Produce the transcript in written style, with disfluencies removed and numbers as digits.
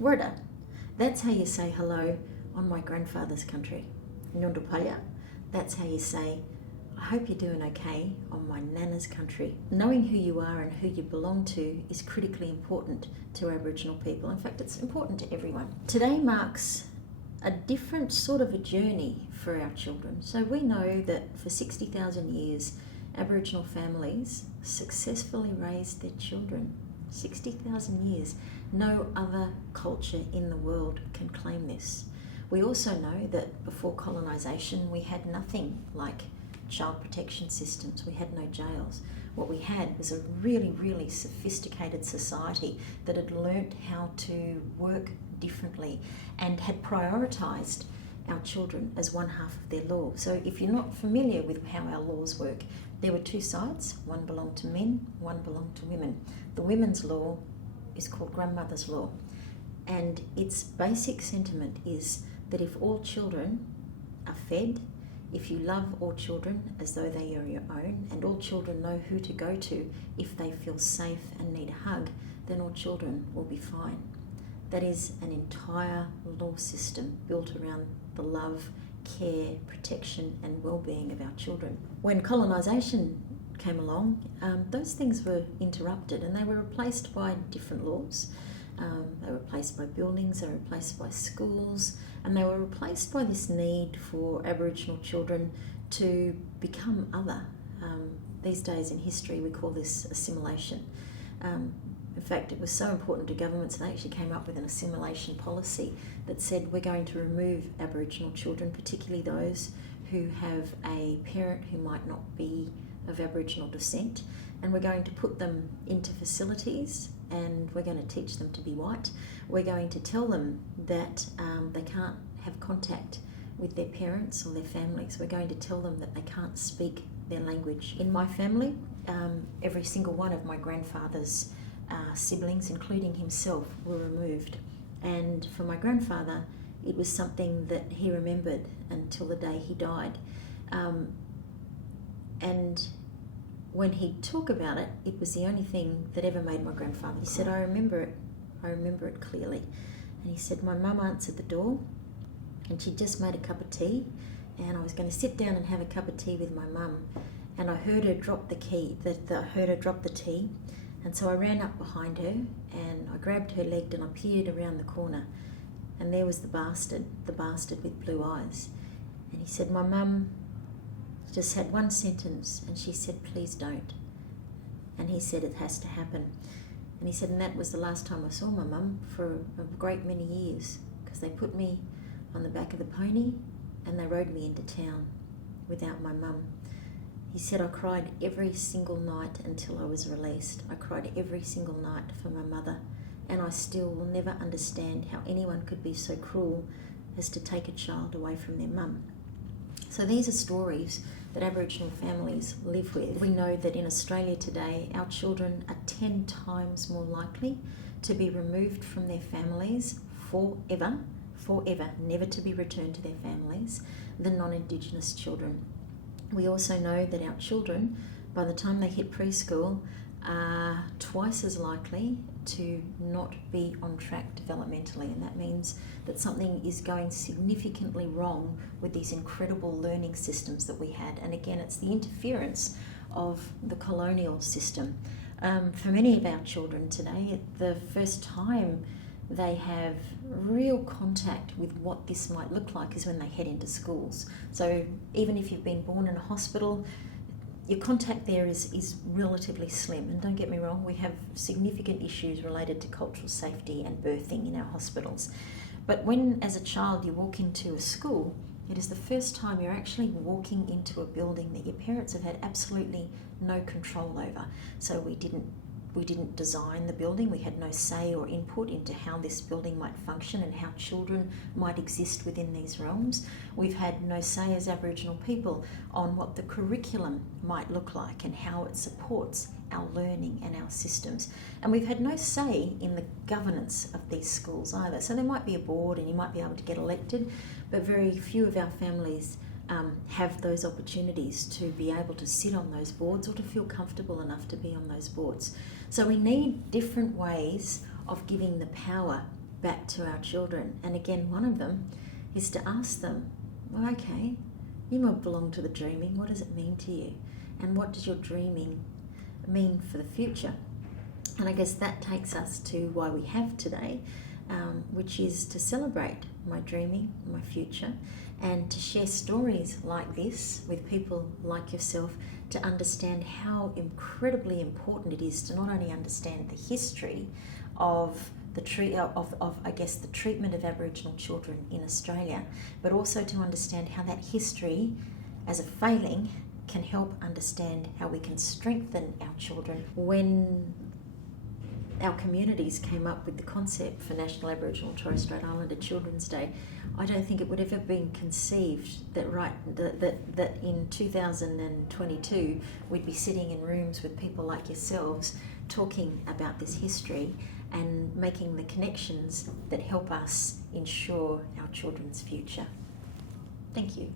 Wurda. That's how you say hello on my grandfather's country. Nyundupalya. That's how you say, I hope you're doing okay on my Nana's country. Knowing who you are and who you belong to is critically important to Aboriginal people. In fact, it's important to everyone. Today marks a different sort of a journey for our children. So we know that for 60,000 years, Aboriginal families successfully raised their children. 60,000 years. No other culture in the world can claim this. We also know that before colonisation, we had nothing like child protection systems. We had no jails. What we had was a really, really sophisticated society that had learnt how to work differently and had prioritised our children as one half of their law. So if you're not familiar with how our laws work, there were two sides. One belonged to men, one belonged to women. The women's law is called grandmother's law, and its basic sentiment is that if all children are fed, if you love all children as though they are your own, and all children know who to go to if they feel safe and need a hug, then all children will be fine. That is an entire law system built around the love, care, protection and well-being of our children. When colonisation came along, those things were interrupted and they were replaced by different laws. They were replaced by buildings, they were replaced by schools, and they were replaced by this need for Aboriginal children to become other. These days in history we call this assimilation. In fact, it was so important to governments they actually came up with an assimilation policy that said we're going to remove Aboriginal children, particularly those who have a parent who might not be of Aboriginal descent, and we're going to put them into facilities and we're going to teach them to be white. We're going to tell them that they can't have contact with their parents or their families. We're going to tell them that they can't speak their language. In my family, every single one of my grandfather's siblings, including himself, were removed. And for my grandfather, it was something that he remembered until the day he died. And when he'd talk about it, it was the only thing that ever made my grandfather. He said, I remember it clearly. And he said, my mum answered the door and she just made a cup of tea, and I was going to sit down and have a cup of tea with my mum, and I heard her drop the tea, and so I ran up behind her and I grabbed her leg and I peered around the corner, and there was the bastard with blue eyes. And he said, my mum just had one sentence and she said, please don't. And he said, it has to happen. And he said, and that was the last time I saw my mum for a great many years, because they put me on the back of the pony and they rode me into town without my mum. He said, I cried every single night until I was released. I cried every single night for my mother, and I still will never understand how anyone could be so cruel as to take a child away from their mum. So these are stories that Aboriginal families live with. We know that in Australia today, our children are 10 times more likely to be removed from their families forever, never to be returned to their families, than non-Indigenous children. We also know that our children, by the time they hit preschool, are twice as likely to not be on track developmentally, and that means that something is going significantly wrong with these incredible learning systems that we had. And again, it's the interference of the colonial system. For many of our children today, the first time they have real contact with what this might look like is when they head into schools. So even if you've been born in a hospital, your contact there is relatively slim. And don't get me wrong, we have significant issues related to cultural safety and birthing in our hospitals. But when, as a child, you walk into a school, it is the first time you're actually walking into a building that your parents have had absolutely no control over. So we didn't design the building. We had no say or input into how this building might function and how children might exist within these realms. We've had no say as Aboriginal people on what the curriculum might look like and how it supports our learning and our systems. And we've had no say in the governance of these schools either. So there might be a board and you might be able to get elected, but very few of our families have those opportunities to be able to sit on those boards or to feel comfortable enough to be on those boards. So we need different ways of giving the power back to our children. And again, one of them is to ask them, well, okay, you might belong to the dreaming. What does it mean to you? And what does your dreaming mean for the future? And I guess that takes us to why we have today, which is to celebrate my dreaming, my future, and to share stories like this with people like yourself to understand how incredibly important it is to not only understand the history of the treatment of Aboriginal children in Australia, but also to understand how that history as a failing can help understand how we can strengthen our children. When our communities came up with the concept for National Aboriginal and Torres Strait Islander Children's Day, I don't think it would ever have been conceived that in 2022 we'd be sitting in rooms with people like yourselves talking about this history and making the connections that help us ensure our children's future. Thank you.